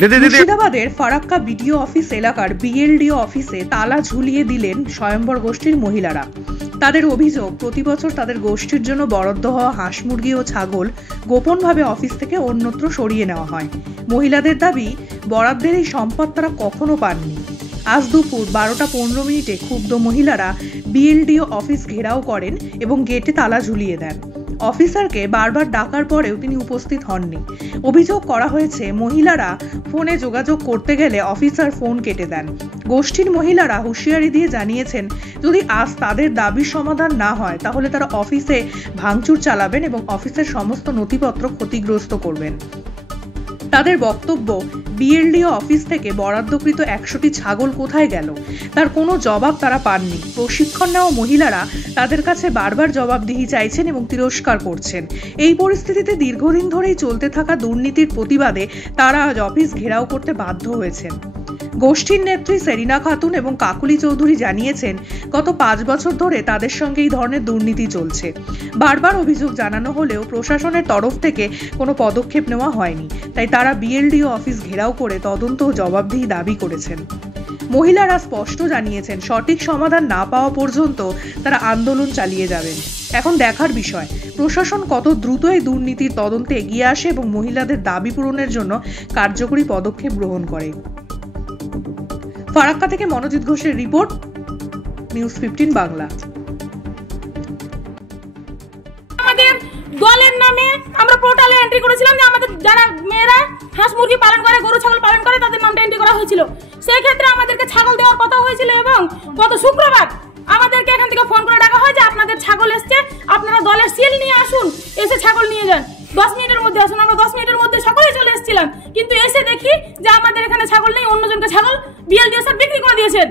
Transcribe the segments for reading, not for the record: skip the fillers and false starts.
মুর্শিদাবাদের Farakka BDO office এলাকার BLDO অফিসে তালা ঝুলিয়ে দিলেন স্বয়ম্বর গোষ্ঠীর মহিলারা। তাদের অভিযোগ, প্রতি বছর তাদের গোষ্ঠীর জন্য বরাদ্দ হওয়া হাঁস মুরগি ও ছাগল গোপনভাবে অফিস থেকে অন্যত্র সরিয়ে নেওয়া হয়। মহিলাদের দাবি, বরাদ্দের এই সম্পদ তারা কখনো পাননি। আজ দুপুর 12:15 ক্ষুব্ধ মহিলারা বিএলডিও অফিস ঘেরাও করেন এবং গেটে তালা ঝুলিয়ে দেন। অফিসারকে বারবার ডাকার পরেও তিনি উপস্থিত হননি। অভিযোগ করা হয়েছে, মহিলারা ফোনে যোগাযোগ করতে গেলে অফিসার ফোন কেটে দেন। গোষ্ঠীর মহিলারা হুঁশিয়ারি দিয়ে জানিয়েছেন, যদি আজ তাদের দাবির সমাধান না হয় তাহলে তারা অফিসে ভাঙচুর চালাবেন এবং অফিসের সমস্ত নথিপত্র ক্ষতিগ্রস্ত করবেন। তাদের বক্তব্য, বিএলডিও অফিস থেকে বরাদ্দকৃত 100টি ছাগল কোথায় গেল তার কোনো জবাব তারা পাননি। প্রশিক্ষণ নেওয়া মহিলারা তাদের কাছে বারবার জবাবদিহি চাইছেন এবং তিরস্কার করছেন। এই পরিস্থিতিতে দীর্ঘদিন ধরেই চলতে থাকা দুর্নীতির প্রতিবাদে তারা আজ অফিস ঘেরাও করতে বাধ্য হয়েছেন। গোষ্ঠীর নেত্রী সেরিনা খাতুন এবং কাকুলি চৌধুরী জানিয়েছেন, গত 5 বছর ধরে তাদের সঙ্গে এই ধরনের দুর্নীতি চলছে। বারবার অভিযোগ জানানো হলেও প্রশাসনের তরফ থেকে কোনো পদক্ষেপ নেওয়া হয়নি। তাই তারা বিএলডিও অফিস ঘেরাও করে তদন্ত ও জবাবদিহি দাবি করেছেন। মহিলারা স্পষ্ট জানিয়েছেন, সঠিক সমাধান না পাওয়া পর্যন্ত তারা আন্দোলন চালিয়ে যাবেন। এখন দেখার বিষয়, প্রশাসন কত দ্রুত এই দুর্নীতির তদন্তে এগিয়ে আসে এবং মহিলাদের দাবি পূরণের জন্য কার্যকরী পদক্ষেপ গ্রহণ করে। ফারাক্কা থেকে মনোজিৎ ঘোষের রিপোর্ট, নিউজ 15 বাংলা। আমাদের দলের নামে আমরা পোর্টালে এন্ট্রি করেছিলাম যে আমাদের যারা মেয়েরা হাঁস মুরগি পালন করে, গরু ছাগল পালন করে, তাদের নামটা এন্ট্রি করা হয়েছিল। সেই ক্ষেত্রে আমাদেরকে ছাগল দেওয়ার কথা হয়েছিল এবং গত শুক্রবার আমাদেরকে এখান থেকে ফোন করে ডাকা হয় যে আপনাদের ছাগল এসছে, আপনারা দলের সিল নিয়ে আসুন, এসে ছাগল নিয়ে যান, 10 মিনিটের মধ্যে আসুন। আমরা 10 মিনিটের মধ্যে সকলেই চলে এসেছিলাম, কিন্তু এসে দেখি যে আমাদের এখানে ছাগল নেই, অন্যজনকে ছাগল বিএলডিও স্যার বিক্রি করে দিয়েছেন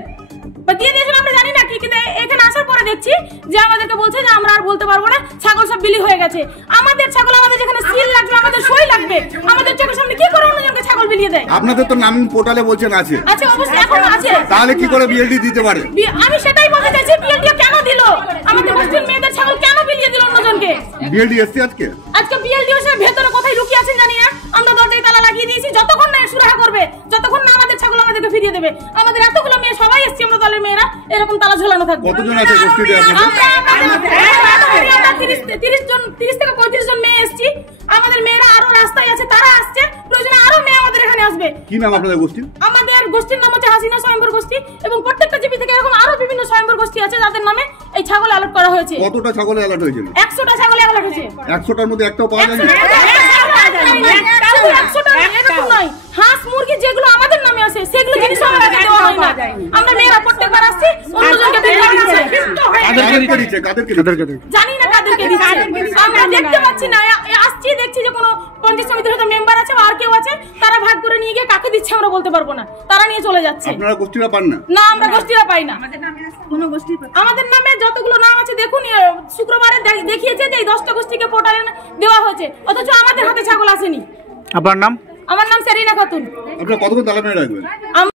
বা দিয়ে দিয়েছেন, আমরা জানি না কি। কিন্তু এখানে আসার পরে দেখছি যে আমাদেরকে বলছে যে আমরা আর বলতে পারবো না, ছাগল সব বিলি হয়ে গেছে। আমাদের ছাগল, আমাদের যেখানে সিল লাগবে, আমাদের সই লাগবে, আমাদের চোখের সামনে কি করে অন্যজনকে ছাগল বিলিয়ে দেয়? আপনাদের তো নাম পোর্টালে বলছেন আছে, আচ্ছা অবশ্যই এখন আছে, তাহলে কি করে বিএলডি দিতে পারে? আমি সেটাই বলতে চাইছি, বিএলডিও কেন দিল? আমাদের গোষ্ঠীর মেয়েদের ছাগল কেন বিলিয়ে দিল অন্যজনকে? বিএলডি এসছে আজকে বিএলডিও সে ভেতরে কোথায় লুকিয়ে আছেন জানি না। আমরা দরজায় তালা লাগিয়ে দিয়েছি, যতক্ষণ না সুরাহা করবে, যতক্ষণ না আমাদের ছাগল আমাদেরকে ফিরিয়ে দেবে। আমাদের এতগুলো মেয়ে সবাই এসছি, আমরা দলের মেয়েরা এরকম তালা ঝোলানো থাকবে। কতজন আছে গোষ্ঠীতে আপনাদের? 30 থেকে 35 জন মেয়ে এসছি। আমাদের মেয়েরা আরো রাস্তায় আছে, তারা আসছে, প্রয়োজনে আরো মেয়ে আমাদের এখানে আসবে। কি নাম আপনাদের গোষ্ঠী? আমাদের গোষ্ঠীর নাম হচ্ছে হাসিনা স্বয়ম্বর গোষ্ঠী এবং প্রত্যেকটা জিপি থেকে এরকম আরো বিভিন্ন স্বয়ম্বর গোষ্ঠী আছে যাদের নামে এই ছাগল অ্যালার্ট করা হয়েছে। কতটা ছাগল অ্যালার্ট হয়েছিল? 100টা ছাগল অ্যালার্ট হয়েছে। 100টার মধ্যে একটাও পাওয়া যায়নি? 100টা এরকম নয়, হাঁস মুরগি যেগুলো আমাদের নামে আছে সেগুলো জিনিস আমাদেরকে দেওয়া হয় না। আমরা মেয়েরা প্রত্যেকবার আসছি, অন্যজনকে বিক্রি দিচ্ছে। কাদেরকে জানি না কাদেরকে দিচ্ছে, আমরা দেখতে পাচ্ছি না। আসছি, দেখছি যে কোনো পঞ্চায়েত সমিতির হয়তো মেম্বার আছে বা আর কেউ আছে, তারা ভাগ করে নিয়ে গিয়ে কাকে দিচ্ছে আমরা বলতে পারবো না, তারা নিয়ে চলে যাচ্ছে। আপনারা গোষ্ঠীরা পান না? না, আমরা গোষ্ঠীরা পাই না। আমাদের নামে যতগুলো নাম আছে দেখুন, শুক্রবারে দেখিয়েছে যে এই 10টা গোষ্ঠীকে পোর্টালে দেওয়া হয়েছে, অথচ আমাদের হাতে ছাগল আসেনি। আপনার নাম? আমার নাম সেরিনা খাতুন। আপনারা কতক্ষণ তালা মেরে রাখবেন?